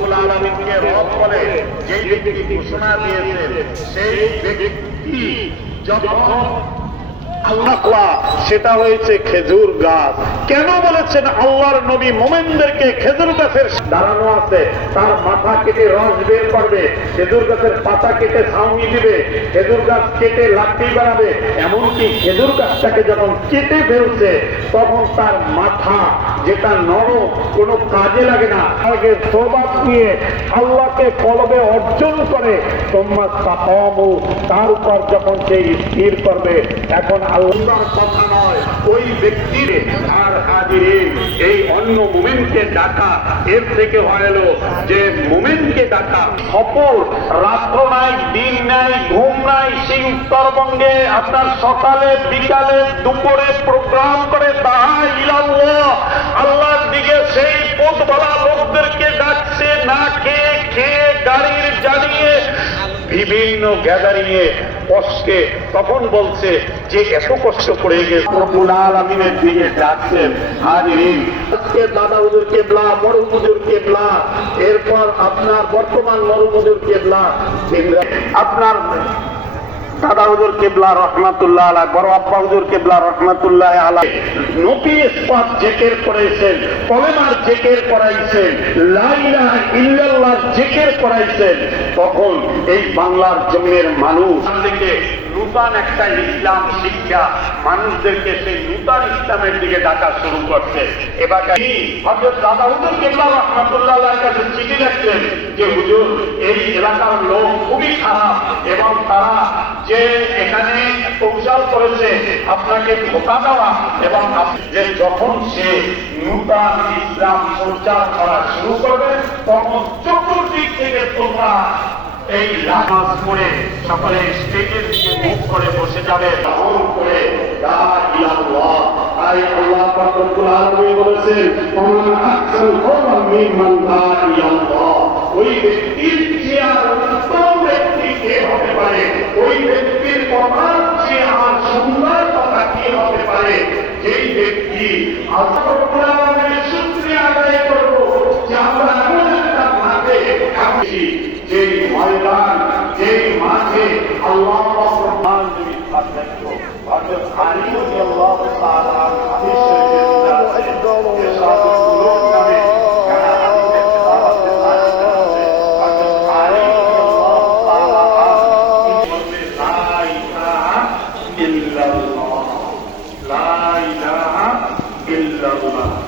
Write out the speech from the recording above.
রব্বুল আলমিনকে রব বলে যেই ব্যক্তি ঘোষণা দিয়েছেন সেই ব্যক্তি যখন সেটা হয়েছে খেজুর গাছ। কেন বলেছেন আল্লাহর নবী মোমেনদেরকে খেজুর গাছের দাঁড়ানো আছে? তার মাথা কেটে রস বের করবে, খেজুর গাছের পাতা কেটে ছাউনি দিবে, খেজুর গাছ কেটে লাঠি বাড়াবে এমনকি খেজুর গাছটাকে যখন কেটে ফেলছে, তখন তার মাথা যেটা নরম, কোনো কাজে লাগে না। আগে সোবাদ নিয়ে আল্লাহকে কলবে অর্জন করে তোমার তার উপর যখন সেই স্থির করবে, এখন আল্লাহর কথা নয়, ওই ব্যক্তির আর হাজির এই অন্য মোমেনকে ডাকা, এর থেকে হলো যে মোমেনকে ডাকা। সফর রাত্র নাই, দিন নাই, ঘুম নাই সেই উত্তরবঙ্গে আপনার সকালে, বিকালে, দুপুরে প্রোগ্রাম করে তাহা ইলাল্লাহ আল্লাহর দিকে সেই পথবালা লোকদেরকে ডাকছে, না খেয়ে খেয়ে বিভিন্ন গ্যাদারিং এ কষ্টে তখন বলছে যে এত কষ্ট করে গেছে। আলামিনের দিকে হাজির আজকে দাদা হুজুর কেবলা, বড় হুজুর কেবলা, এরপর আপনার বর্তমান বড় হুজুর কেবলা, আপনার দাদা হুজুর কেবলা রহমাতুল্লাহ আলা, বড় আব্বা হুজুর কেবলা রহমাতুল্লাহ আলা। নবী ইসপাত জেকের করাইছেন কলেমার জেকের করাইছেন লাইলা ইল্লাল্লাহ জেকের করাইছেন। তখন এই বাংলার জমির মানুষ নূতন একটা ইসলাম শিক্ষা মানুষদেরকে সেই নূতন ইসলামের দিকে ডাকা শুরু করছে। এবার দাদা কাছে যে এই এলাকার লোক খুবই খারাপ এবং তারা যে এখানে করেছে, আপনাকে ধোকা দেওয়া এবং যে যখন সে নূতন ইসলাম প্রচার করা শুরু করবে, তখন চতুর্দিক থেকে তোমরা এই নামাজ পড়ে সকলে স্টেজের দিকে মুখ করে বসে যাবে। করে উত্তম ব্যক্তি কে হতে পারে? ওই ব্যক্তির যে আর সুন্দর কথা হতে পারে? যেই ব্যক্তি আল্লাহ তাআলা তিনি বললেন লা ইলাহা ইল্লাল্লাহ লা ইলাহা ইল্লাল্লাহ।